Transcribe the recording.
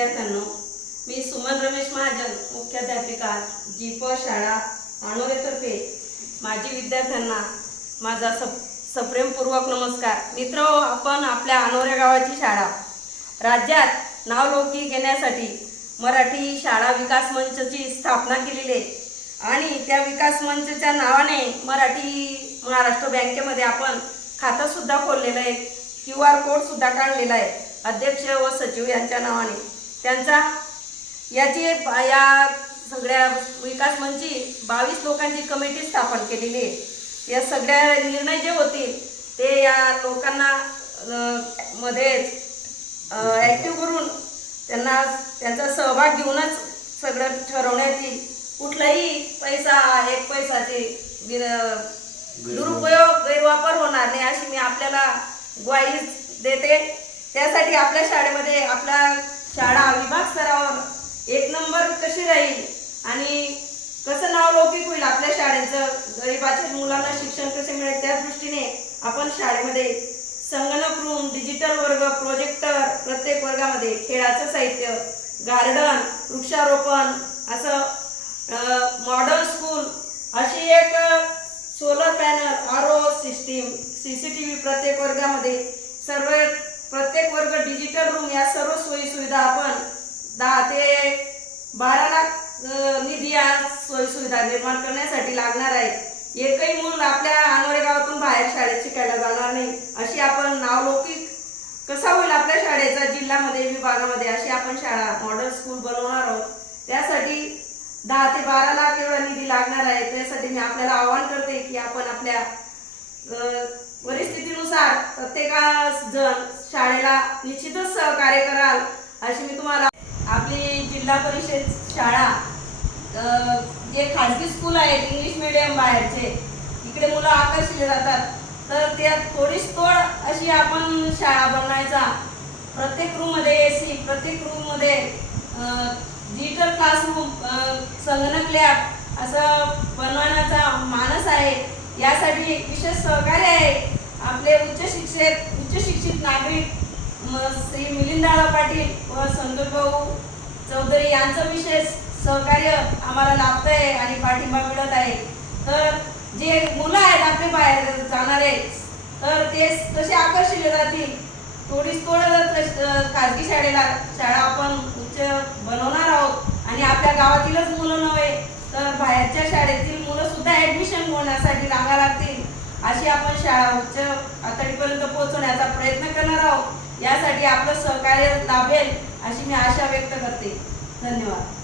विद्यार्थ्यांनो मी सुमन रमेश महाजन मुख्याध्यापिका जीप शाळा अणोरेतर्फे माजी विद्यार्थ्यांना माझा सप सप्रेमपूर्वक नमस्कार. मित्र हो, आपण आपल्या अनोऱ्या गावाची शाळा. राज्यात नावलौकिक घेण्यासाठी मराठी शाळा विकास मंचची स्थापना केलेली आहे. आणि त्या विकास मंचच्या नावाने मराठी महाराष्ट्र बँकेमध्ये आपण खातंसुद्धा खोललेलं आहे. क्यू आर कोड सुद्धा काढलेला आहे. अध्यक्ष व सचिव यांच्या नावाने. त्यांचा याची या सगळ्या विकास मंची बावीस लोकांची कमिटी स्थापन केलेली आहे. या सगळ्या निर्णय जे होतील ते या लोकांना मध्येच ॲक्टिव्ह करून त्यांना त्यांचा सहभाग घेऊनच सगळं ठरवण्यात येईल कुठलाही पैसा एक पैसाचे बिन- दुरुपयोग गैरवापर होणार नाही अशी मी आपल्याला ग्वाही देते. त्यासाठी आपल्या शाळेमध्ये आपला शाळा विभाग स्तरावर एक नंबर कशी राहील आणि कसं नाव लौकिक होईल आपल्या शाळेचं? गरीबाच्या मुलांना शिक्षण कसे मिळेल त्या दृष्टीने आपण शाळेमध्ये संगणक रूम डिजिटल वर्ग प्रोजेक्टर प्रत्येक वर्गामध्ये खेळाचं साहित्य गार्डन वृक्षारोपण असं मॉडर्न स्कूल अशी एक solar panel R O system C C T V प्रत्येक वर्गामध्ये सर्व प्रत्येक वर्ग डिजिटल रूम या सर्व सोयी सुविधा आपण दहा ते बारा लाख निधी या सोयी सुविधा निर्माण करण्यासाठी लागणार आहे. एकही मूल आपल्या अनोरे गावातून बाहेर शाळेत शिकायला जाणार नाही. अशी आपण नावलौकिक कसा होईल आपल्या शाळेचा जिल्ह्यामध्ये विभागामध्ये अशी आपण शाळा मॉडर्न स्कूल बनवणार आहोत. त्यासाठी दहा ते बारा लाख एवढा निधी लागणार आहे. त्यासाठी मी आपल्याला आवाहन करते की आपण आपल्या परिस्थितीनुसार प्रत्येका जण शाळेला निश्चितच सहकार्य कराल अशी मी तुम्हाला आपली जिल्हा परिषद शाळा जे खाजगी स्कूल आहेत इंग्लिश मिडियम बाहेरचे इकडे मुलं आकर्षिले जातात तर त्यात थोडीच तोड अशी आपण शाळा बनवायचा. प्रत्येक रूममध्ये ए सी प्रत्येक रूममध्ये डिजिटल क्लासरूम संगणक लॅब असं बनवण्याचा मानस आहे. यासाठी विशेष सहकार्य आहे. आपले उच्च शिक्षक उच्च शिक्षित नागरिक श्री मिलिंदाळा पाटील व संतोष भाऊ चौधरी यांचं विशेष सहकार्य आम्हाला लाभत आहे आणि पाठिंबा मिळत आहे. तर जे मुलं आहेत आपले बाहेर जाणारे तर ते तसे आकर्षिले जातील थोडीच थोडं खाजगी शाळेला शाळा आपण उच्च बनवणार आहोत आणि आपल्या गावातीलच मुलं नव्हे तर बाहेरच्या शाळेतील मुलं सुद्धा ऍडमिशन होण्यासाठी रांगा लागतील. अशी आपण शाळा उच्च पातळीपर्यंत पोहोचवण्याचा प्रयत्न करणार आहोत. यासाठी आपलं सहकार्य लाभेल अशी मी आशा व्यक्त करते. धन्यवाद.